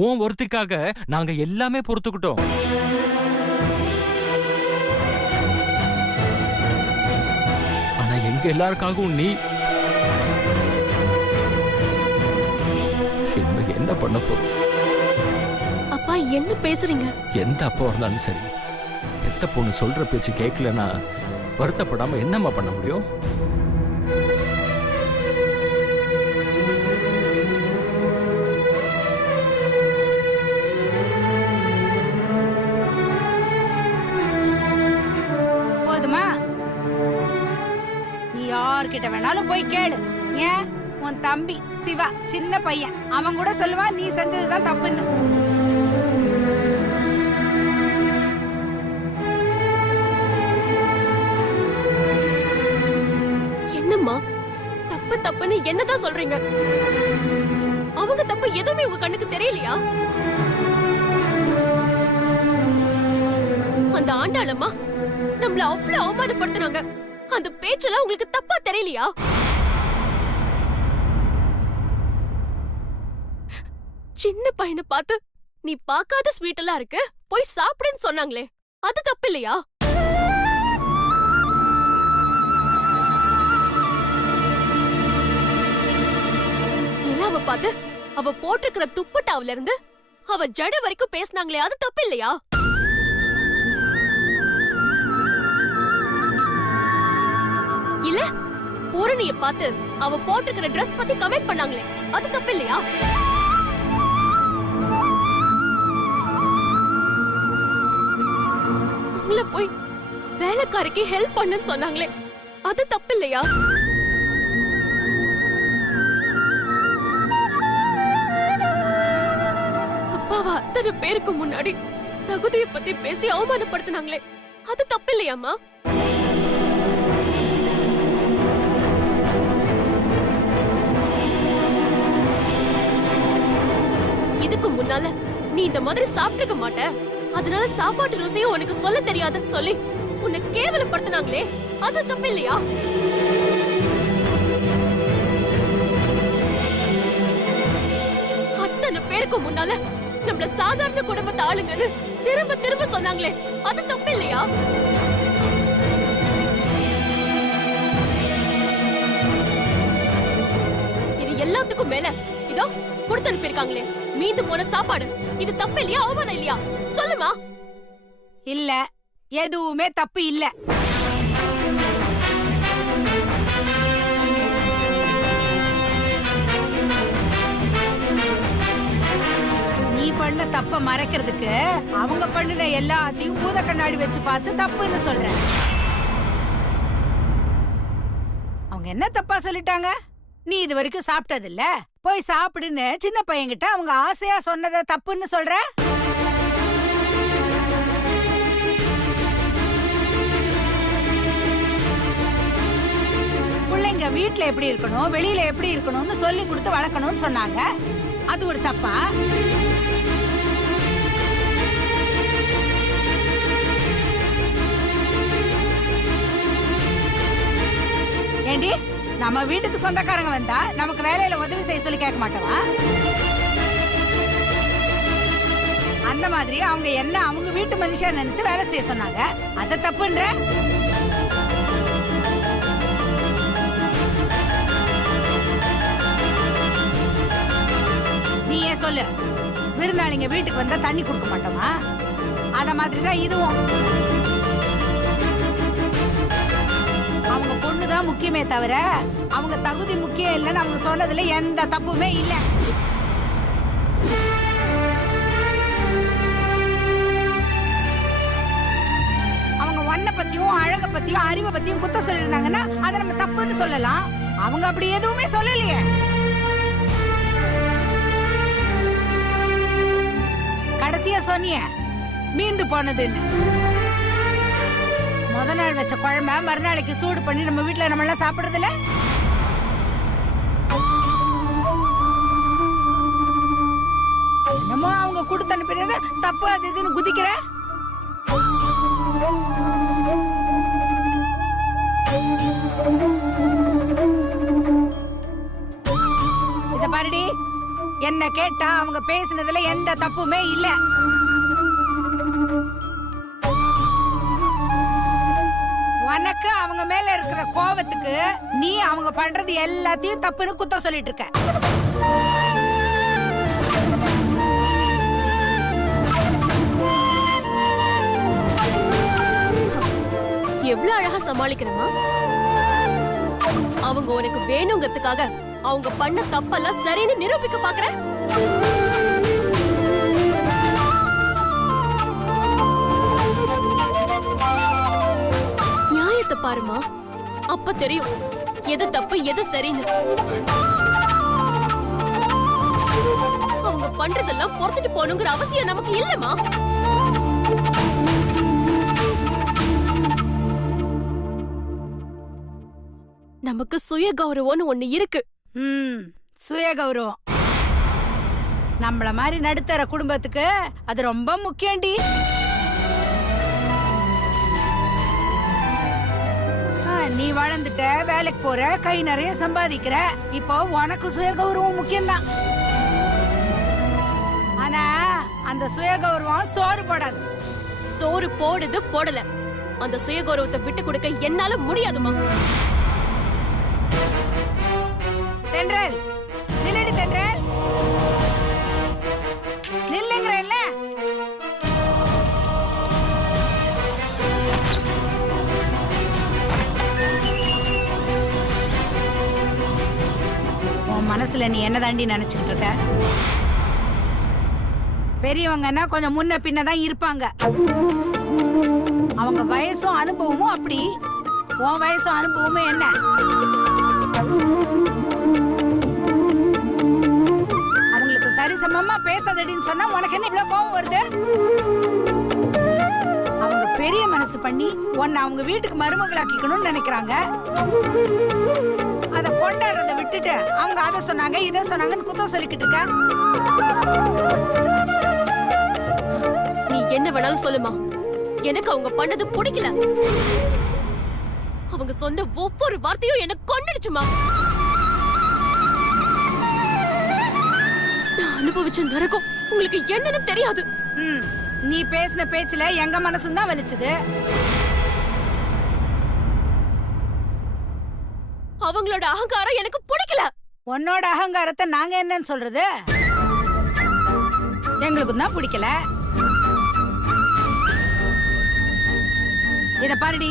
உன் ஒருத்திக்காக நாங்க எல்லாமே பொறுத்துக்கிட்டோம். ஆனா எங்க எல்லாருக்காகவும் நீ இனிமே என்ன பண்ண போறோம்? அப்பா என்ன பேசுறீங்க? எந்த அப்பா இருந்தாலும் சரி, பெத்த பொண்ணு சொல்ற பேச்சு கேட்கலன்னா வருத்தப்படாம என்னம்மா பண்ண முடியும்? போதுமா? நீ யார்கிட்ட வேணாலும் போய் கேளு. ஏன் உன் தம்பி சிவா சின்ன பையன், அவன் கூட சொல்லுவான் நீ செஞ்சதுதான் தப்புன்னு. என்னம்மா தப்பு தப்புன்னு என்னதான் சொல்றீங்க? அவங்க தப்பு எதுவுமே உங்க கண்ணுக்கு தெரியலையா? அந்த ஆண்டாளம்மா நம்மள அவ்வளவு அவமானப்படுத்தினாங்க. அந்த பேச்செல்லாம் உங்களுக்கு தப்பா தெரியலையா? சின்ன பையனை பார்த்து நீ பார்க்காத ஸ்வீட் எல்லாம் இருக்கு போய் சாப்பிடுன்னு சொன்னாங்களே, அது தப்பு இல்லையா? நிலாவை பார்த்து அவ போட்டிருக்கிற துப்பட்டாவுல இருந்து அவ ஜட வரைக்கும் பேசினாங்களே, அது தப்பு இல்லையா? இல்ல பூரணிய பார்த்து அவ போட்டிருக்கிற ட்ரெஸ் பத்தி கமெண்ட் பண்ணாங்களே, அது தப்பு இல்லையா? உங்களை போய் வேலைக்காரிக்கு ஹெல்ப் பண்ணுன்னு சொன்னாங்களே, அது தப்பு இல்லையா? அப்பாவா அத்தனை பேருக்கு முன்னாடி தகுதியை பத்தி பேசி அவமானப்படுத்தினாங்களே, அது தப்பு இல்லையாமா? இதுக்கு முன்னால நீ இந்த மாதிரி சாப்பிட்டுக்க மாட்ட, அதனால சாப்பாட்டு ருசியும் உனக்கு சொல்ல தெரியாதுன்னு சொல்லி உன்னை கேவலப்படுத்தினாங்களே, அது தப்பு இல்லையா? அத்தனை பேருக்கு முன்னால நம்மள சாதாரண குடும்பத்தை ஆளுங்கன்னு திரும்ப திரும்ப சொன்னாங்களே, அது தப்பு இல்லையா? இது எல்லாத்துக்கும் மேல இதோ கொடுத்து அனுப்பியிருக்காங்களே மீந்து போன சாப்பாடு, இது தப்பு இல்லையா, அவமானம் இல்லையா? சொல்லுமா. இல்ல, எதுவுமே தப்பு இல்ல. நீ பண்ண தப்ப மறைக்கிறதுக்கு அவங்க பண்ணின எல்லாத்தையும் பூத கண்ணாடி வச்சு பார்த்து தப்புன்னு சொல்ற. அவங்க என்ன தப்பா சொல்லிட்டாங்க? நீ இது வரைக்கும் சாப்பிட்டது இல்ல, போய் சாப்பிடுன்னு சின்ன பையன்கிட்ட அவங்க ஆசையா சொன்னதை தப்புன்னு சொல்ற. பிள்ளைங்க வீட்டுல எப்படி இருக்கணும், வெளியில எப்படி இருக்கணும்னு சொல்லி கொடுத்து வளர்க்கணும்னு சொன்னாங்க, அது ஒரு தப்பா? ஏண்டி, நம்ம வீட்டுக்கு சொந்தக்காரங்க வந்தா நமக்கு வேலையில உதவி செய்ய சொல்லி கேட்க மாட்டோமா? அந்த மாதிரி அவங்க என்ன அவங்க வீட்டு மனுஷா நினைச்சு வேலை செய்ய சொன்னாங்க, அத தப்புன்ற? நீ ஏன் சொல்லு, விருந்தாளிங்க வீட்டுக்கு வந்தா தண்ணி கொடுக்க மாட்டோமா? அத மாதிரிதான் இதுவும். அவங்க பொண்ணுதான் முக்கியமே தவிர அவங்க தகுதி முக்கியம் இல்லைன்னு அவங்க சொன்னதுல எந்த தப்புமே இல்ல. அவங்க ஒன்ன பத்தியும் அழக பத்தியும் அறிவை பத்தியும் குத்த சொல்லிருந்தாங்கன்னா அதை நம்ம தப்புன்னு சொல்லலாம். அவங்க அப்படி எதுவுமே சொல்லலையே. கடைசியா சொன்னிய மீந்து போனதுன்னு. முத நாள் வச்ச குழம்பு மறுநாளைக்கு சூடு பண்ணி நம்ம வீட்டுல நம்ம எல்லாம் சாப்பிடுறதுல என்னமோ அவங்க கொடுத்து அனுப்பினது தப்பு அது இதுன்னு குதிக்கிற. இத பாருடி, என்ன கேட்டா அவங்க பேசினதுல எந்த தப்புமே இல்ல. உனக்கு அவங்க மேல இருக்கிற கோவத்துக்கு நீ அவங்க பண்றது எல்லாத்தையும் தப்புன்னு குத்தம் சொல்லிட்டு இருக்க. எவ்வளவு அழகா சமாளிக்கணுமா? அவங்க உனக்கு வேணுங்கிறதுக்காக அவங்க பண்ண தப்பெல்லாம் சரின்னு நிரூபிக்க பாக்குற. நியாயத்தை பாருமா, அப்ப தெரியும் எது தப்பு எது சரின்னு. அவங்க பண்றதெல்லாம் பொறுத்துட்டு போகணுங்கிற அவசியம் நமக்கு இல்லமா. நமக்கு சுய கௌரவம்னு ஒண்ணு இருக்கு. சுய கௌரவம் நம்மள மாதிரி நடுத்தர குடும்பத்துக்கு அது ரொம்ப முக்கியம்டி. நீ வளர்ந்துட்ட, வேலைக்கு போற, கை நிறைய சம்பாதிக்கிற, இப்போ உனக்கு சுய கௌரவம் முக்கியம்தான். ஆனா அந்த சுய கௌரவம் சோறு போடாது. சோறு போடுது போடல, அந்த சுய கௌரவத்தை விட்டு கொடுக்க என்னால முடியாதுமா. தென்றல், நில்லடி தென்றல், நில்லுங்கறல்ல. உன் மனசுல நீ என்ன தாண்டி நினைச்சுக்கிட்டு இருக்க? பெரியவங்கன்னா கொஞ்சம் முன்ன பின்னதான் இருப்பாங்க. அவங்க வயசும் அனுபவமும் அப்படி. உன் வயசும் அனுபவமும் என்ன? அவங்களுக்கு சரிசமமா பேசாதடின்னு சொன்னா உனக்கு என்ன இவ்வளவு கோபம் வருது? அவங்க பெரிய மனசு பண்ணி உன்னை அவங்க வீட்டுக்கு மருமகளாக்கிக்கணும்னு நினைக்கிறாங்க. அத கொண்டாடுறத விட்டுட்டு அவங்க அதை சொன்னாங்க இதை சொன்னாங்கன்னு குத்தம் சொல்லிக்கிட்டு இருக்க. நீ என்ன வேணாலும் சொல்லுமா, எனக்கு அவங்க பண்ணது பிடிக்கல. அவங்க சொன்ன ஒவ்வொரு வார்த்தையும் எனக்கு கொன்னுடுச்சுமா. நான் அனுபவிச்ச நரகம் உங்களுக்கு என்னன்னு தெரியாது. நீ பேசின பேச்சுல எங்க மனசும் தான் வலிச்சுது. அவங்களோட அகங்காரம் எனக்கு பிடிக்கல. உன்னோட அகங்காரத்தை நாங்க என்னன்னு சொல்றது? எங்களுக்கு தான் பிடிக்கல. இத பாருடி,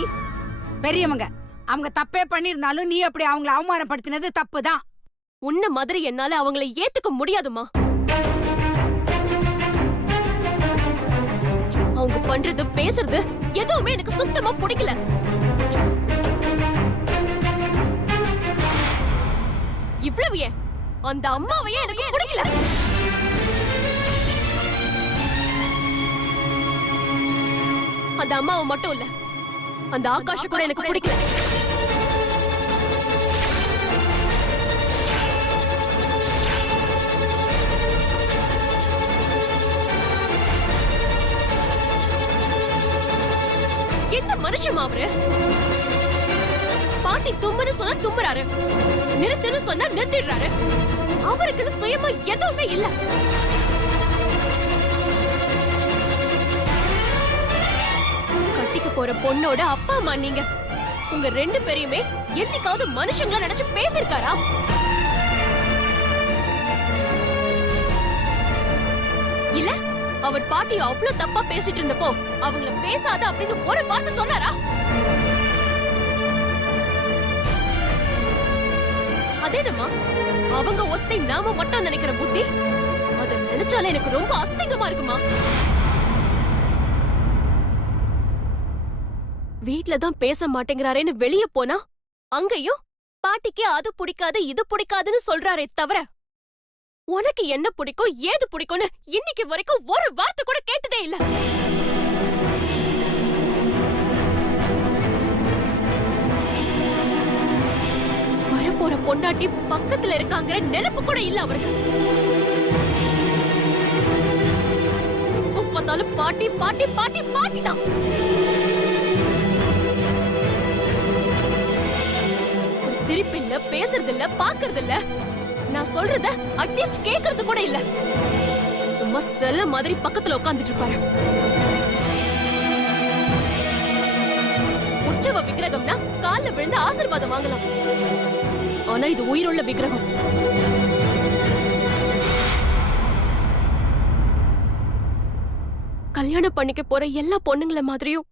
பெரியவங்க அவங்க தப்பே பண்ணிருந்தாலும் நீ அப்படி அவங்களை அவமானப்படுத்தினது தப்புதான். உன்ன மாதிரி என்னால அவங்களை ஏத்துக்க முடியாதுமா. அவங்க பண்றது பேசுறது எதுவுமே எனக்கு சுத்தமா பிடிக்கல. இவ்வளவு ஏன் அந்த அம்மாவையே எனக்கு பிடிக்கல. அந்த அம்மாவை மட்டும் இல்ல, அந்த ஆகாஷ கூட எனக்கு பிடிக்கல. என்ன மனுஷமா அவரு? பாட்டி தும்முன்னு சொன்னா தும்முறாரு, நிறுத்துன்னு சொன்னா நிறுத்திடுறாரு. அவருக்குன்னு சுயமா எதுவுமே இல்ல. கட்டிக்க போற பொண்ணோட அப்பா அம்மா நீங்க. உங்க ரெண்டு பேரையுமே என்னைக்காவது மனுஷங்களா நினைச்சு பேசிருக்காரா? இல்ல அவர் பாட்டி அவ்வளவு தப்பா பேசிட்டு இருந்தப்போ அவங்கள பேசாத அப்படின்னு ஒரு வார்த்தை சொன்னாரா? அதேனமா அவங்க ஒஸ்தை நாம மட்டும் நினைக்கிற புத்தி, அத நினைச்சாலே எனக்கு ரொம்ப அசிங்கமா இருக்குமா. வீட்லதான் பேச மாட்டேங்கிறாரேன்னு வெளிய போனா அங்கேயும் பாட்டிக்கு அது பிடிக்காது இது பிடிக்காதுன்னு சொல்றாரே தவிர உனக்கு என்ன பிடிக்கும் ஏது பிடிக்கும்னு இன்னைக்கு வரைக்கும் ஒரு வார்த்தை கூட கேட்டதே இல்ல. வரப்போற பொண்டாட்டி பக்கத்துல இருக்காங்கிற நினைப்பு கூட இல்ல அவருக்கு. எப்ப பார்த்தாலும் பாட்டி பாட்டி பாட்டி பாட்டி தான். ஒரு சிரிப்பில்ல, பேசுறது இல்ல, பாக்குறது இல்ல. நான் சொல்றத அட்லீஸ்ட் கேக்குறது கூட இல்ல. சும்மா செல்ல மாதிரி பக்கத்துல உட்கார்ந்துட்டு இருப்பாரு. உற்சவ விக்கிரகம்னா கால்ல விழுந்து ஆசீர்வாதம் வாங்கலாம். ஆனா இது உயிருள்ள விக்கிரகம். கல்யாணம் பண்ணிக்க போற எல்லா பொண்ணுங்கள மாதிரியும்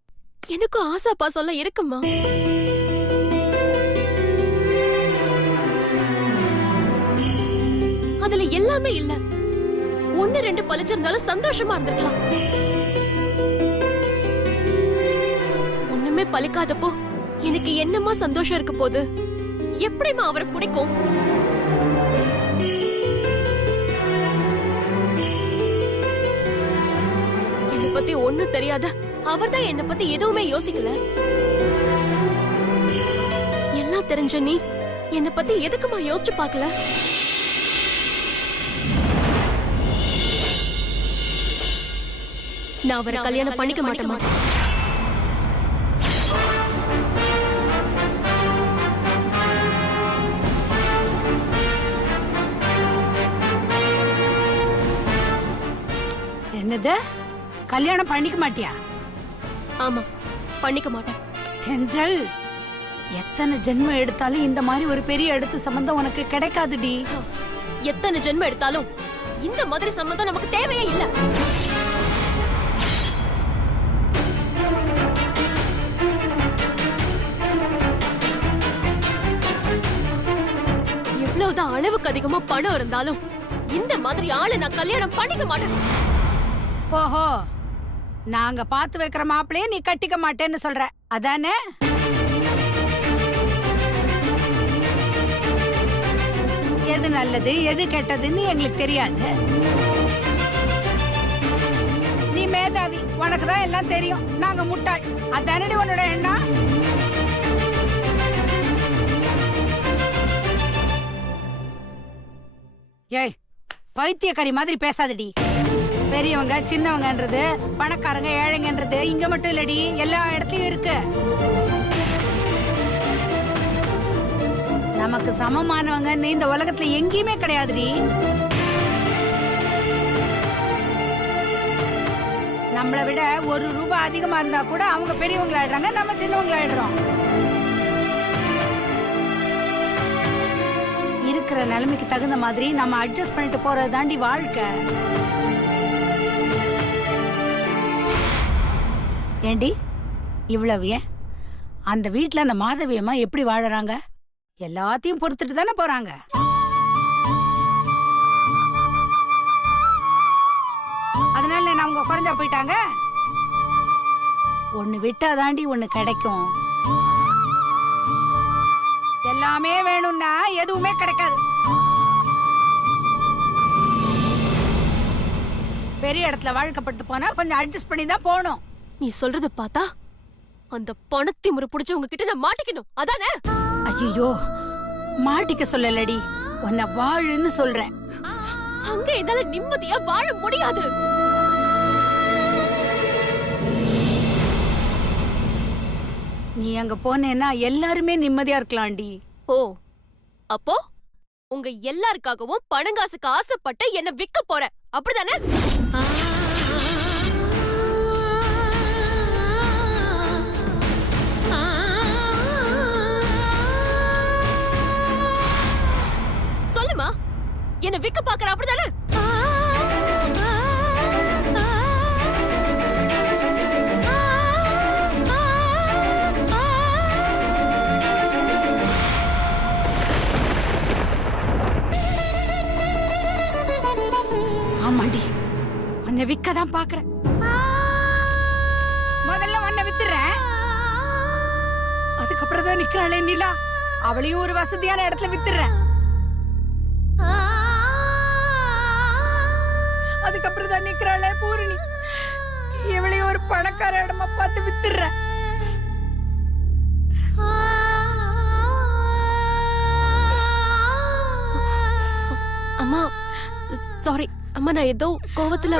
எனக்கும் ஆசா பாசம்லாம் இருக்குமா? அதுல எல்லாமே இல்ல. ஒன்னு ரெண்டு பழிச்சிருந்தாலும் சந்தோஷமா இருந்திருக்கலாம். ஒண்ணுமே பலிக்காதப்போ எனக்கு என்னமா சந்தோஷம் இருக்க போகுது? எப்படிமா அவரை பிடிக்கும்? என்னை பத்தி ஒண்ணும் தெரியாத அவர்தான் என்னை பத்தி எதுவுமே யோசிக்கல. எல்லாம் தெரிஞ்ச நீ என்னை பத்தி எதுக்குமா யோசிச்சு பார்க்கல? நான் அவரை கல்யாணம் பண்ணிக்க மாட்டேமா. என்னது? கல்யாணம் பண்ணிக்க மாட்டியா? ஆமா, பண்ணிக்க மாட்டேன். தென்றல், எத்தனை ஜென்மம் எடுத்தாலும் இந்த மாதிரி ஒரு பெரிய எடுத்து சம்பந்தம் உனக்கு கிடைக்காதுடி. எத்தனை ஜென்மம் எடுத்தாலும் இந்த மாதிரி சம்பந்தம் நமக்கு தேவையே இல்ல. எவ்வளவுதான் அளவுக்கு அதிகமா பணம் இருந்தாலும் இந்த மாதிரி ஆளை நான் கல்யாணம் பண்ணிக்க மாட்டேன். ஓஹோ, நாங்க பார்த்து வைக்கிற மாப்பிளையே நீ கட்டிக்க மாட்டேன்னு சொல்ற, அதானே? எது நல்லது எது கெட்டதுன்னு எங்களுக்கு தெரியாது. நீ மேதாவி, உனக்கு தான் எல்லாம் தெரியும். நாங்க முட்டாள், அதானடி உன்னோட எண்ணம்? ஏய், பைத்தியக்காரி மாதிரி பேசாதடி. பெரியவங்க சின்னவங்கன்றது, பணக்காரங்க ஏழைங்கன்றது இங்க மட்டும் இல்லடி, எல்லா இடத்துலயும் இருக்கு. நமக்கு சமமானவங்கன்னு இந்த உலகத்துல எங்கேயுமே கிடையாதுடி. நம்மளை விட ஒரு ரூபாய் அதிகமா இருந்தா கூட அவங்க பெரியவங்களாயிடுறாங்க, நம்ம சின்னவங்களாயிடுறோம். இருக்கிற நிலைமைக்கு தகுந்த மாதிரி நம்ம அட்ஜஸ்ட் பண்ணிட்டு போறது தாண்டி வாழ்க்கை. ஏண்டி இவ்வளவு ஏன்? அந்த வீட்டுல அந்த மாதவியம்மா எப்படி வாழறாங்க? எல்லாத்தையும் பொறுத்துட்டு தானே போறாங்க. அதனால என்ன அவங்க குறைஞ்சா போயிட்டாங்க? ஒண்ணு விட்டா தாண்டி ஒண்ணு கிடைக்கும். எல்லாமே வேணும்னா எதுவுமே கிடைக்காது. பெரிய இடத்துல வாழ்க்கப்பட்டு போனா கொஞ்சம் அட்ஜஸ்ட் பண்ணி தான் போகணும். நீ சொல்றத பார்த்தா அந்த பணத்திமுறை புடிச்சவங்க கிட்ட நான் மாட்டிக்கணும், அதானே? ஐயோ, மாட்டிக்க சொல்லலடி, உன்னை வாழுன்னு சொல்றேன். அங்க என்னால நிம்மதியா வாழ முடியாது. நீ அங்க போனேன்னா எல்லாருமே நிம்மதியா இருக்கலாம்டி. ஓ, அப்போ உங்க எல்லாருக்காகவும் பணங்காசுக்கு ஆசைப்பட்டு என்ன விக்க போற, அப்படிதானே? சொல்லுமா, என்ன விக்க பாக்குற, அப்படிதானே? ஆமாண்டி, உன்னை விக்கதான் பாக்குறேன். முதல்ல உன்னை வித்துறேன், அதுக்கப்புறம் தான் நிக்கிறாளே நிலா, அவளையும் ஒரு வசதியான இடத்துல வித்துறேன். அதுக்கப்புறம் தான் நிக்கிறாளே பூரணி, இவளையும் ஒரு பணக்கார இடமா பார்த்து வித்துறேன். அம்மா சாரி அம்மா, நான் ஏதோ கோவத்துல.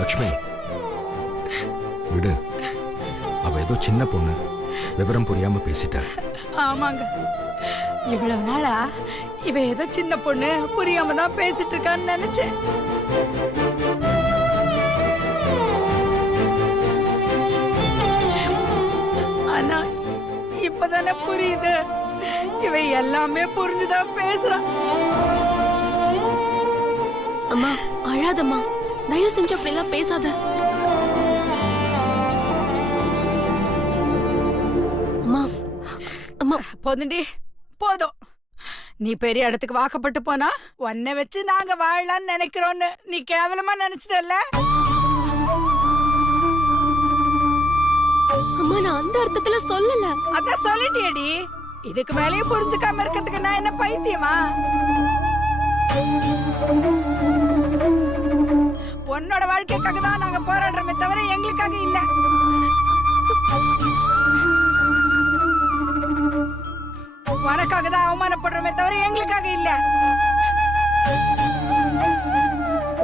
லக்ஷ்மி, ஏதோ சின்ன பொண்ணு விவரம் புரியாம பேசிட்டா. ஆமாங்க, இவ்வளவு நாளா இவ ஏதோ சின்ன பொண்ணு புரியாம தான் பேசிட்டு இருக்கான்னு நினைச்சேன். ஆனா இப்பதானே புரியுது, இவ எல்லாமே புரிஞ்சுதான் பேசுறான். அம்மா அழாதம்மா, தயவு செஞ்சு அப்படிலாம் பேசாத. அம்மா அம்மா போதுண்டி, போதும். நீ பெரிய இடத்துக்கு வாக்கப்பட்டு போனா உன்னை வச்சு நாங்க வாழலாம்னு நினைக்கிறோன்னு நீ கேவலமா நினைச்சிட்டல்ல. அம்மா நான் அந்த அர்த்தத்துல சொல்லல. அதான் சொல்லிட்டியடி. இதுக்கு மேலேயும் புரிஞ்சுக்காம இருக்கிறதுக்கு நான் என்ன பைத்தியமா? உன்னோட வாழ்க்கைக்காக தான் நாங்க போராடுறோமே தவிர எங்களுக்காக இல்ல. உனக்காக தான் அவமானப்படுறோமே தவிர எங்களுக்காக இல்ல.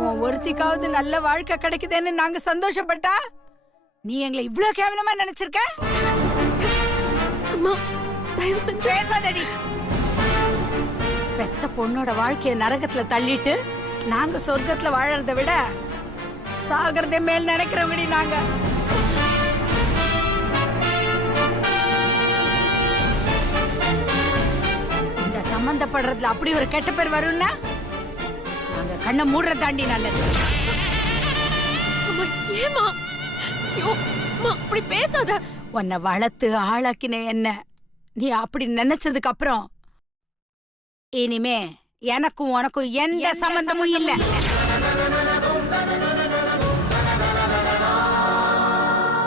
உன் ஒருத்திக்காவது நல்ல வாழ்க்கை கிடைக்குதுன்னு நாங்க சந்தோஷப்பட்டா நீ எங்களை இவ்ளோ கேவலமா நினைச்சிருக்க? அம்மா தயவு செஞ்சு பேசாதடி. பெத்த பொண்ணோட வாழ்க்கைய நரகத்துல தள்ளிட்டு நாங்க சொர்க்கத்துல வாழறதை விட சாகறதே மேல் நினைக்கிறவங்கடி நாங்க. இந்த சம்பந்தப்படுறதுல அப்படி ஒரு கெட்ட பேர் வரும்னா நாங்க கண்ணை மூடுற தாண்டி நல்லது. அம்மா ஏமா? ஐயோ அம்மா அப்படி பேசாத. உன்னை வளர்த்து ஆளாக்கின என்ன நீ அப்படி நினைச்சதுக்கு அப்புறம் இனிமே எனக்கும் உனக்கும் எந்த சம்பந்தமும் இல்ல.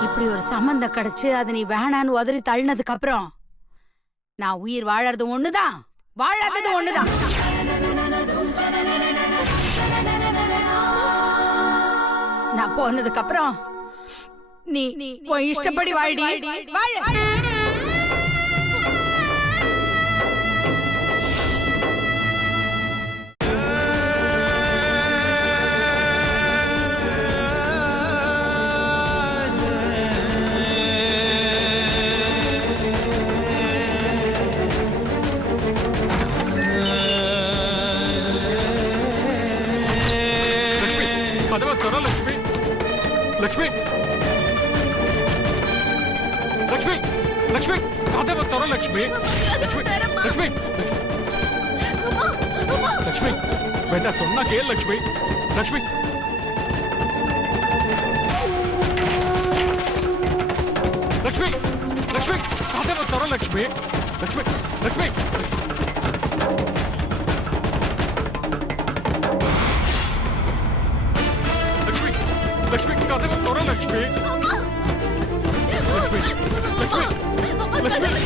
இப்படி ஒரு சம்பந்தம் கிடைச்சு அது நீ வேணான்னு உதறி தள்ளினதுக்கு அப்புறம் நான் உயிர் வாழறது ஒண்ணுதான், வாழாதது ஒண்ணுதான். நான் போனதுக்கு அப்புறம் நீ உன் இஷ்டப்படி வாழடி, வாழ. லட்சுமி, லட்சுமி, லட்சுமி, கதவை தர லட்சுமி. லட்சுமி, லட்சுமி, லட்சுமி, வேண்டாம் சொன்னா கேள் லட்சுமி. லட்சுமி, லட்சுமி, லட்சுமி, கதவை தர லட்சுமி. லட்சுமி, லட்சுமி, லட்சுமி, கதவை தர லட்சுமி. லட்சுமி, லட்சுமி, லட்சுமி,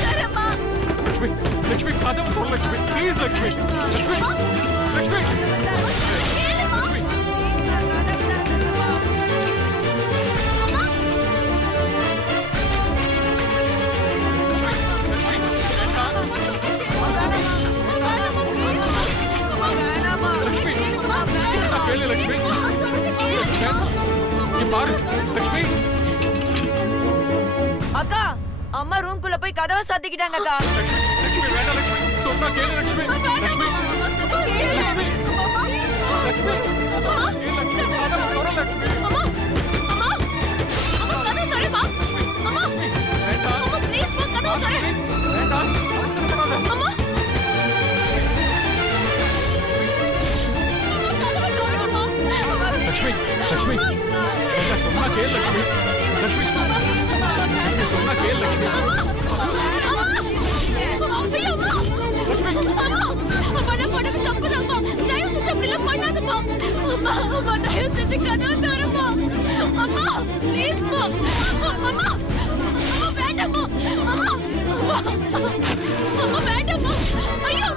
லட்சுமி, லட்சுமி, கதவை தர லட்சுமி. ப்ளீஸ் லட்சுமி. லட்சுமி, லட்சுமி, அக்கா அம்மா ரூம்குள்ள போய் கதவை சாத்திக்கிட்டாங்க அக்கா. லட்சுமி, வேண்டாம் லட்சுமி, சொன்னா கேளு லட்சுமி. லட்சுமி, லட்சுமி, லட்சுமி, லட்சுமி, கதவை தர லட்சுமி. வேண்டாம், வேண்டாம், அவசரப்படாத. லட்சுமி, லட்சுமி, வேண்டாம் சொன்னா கேளு லட்சுமி. லட்சுமி, லட்சுமி, சொன்னா கேளு லட்சுமி. ஐயோ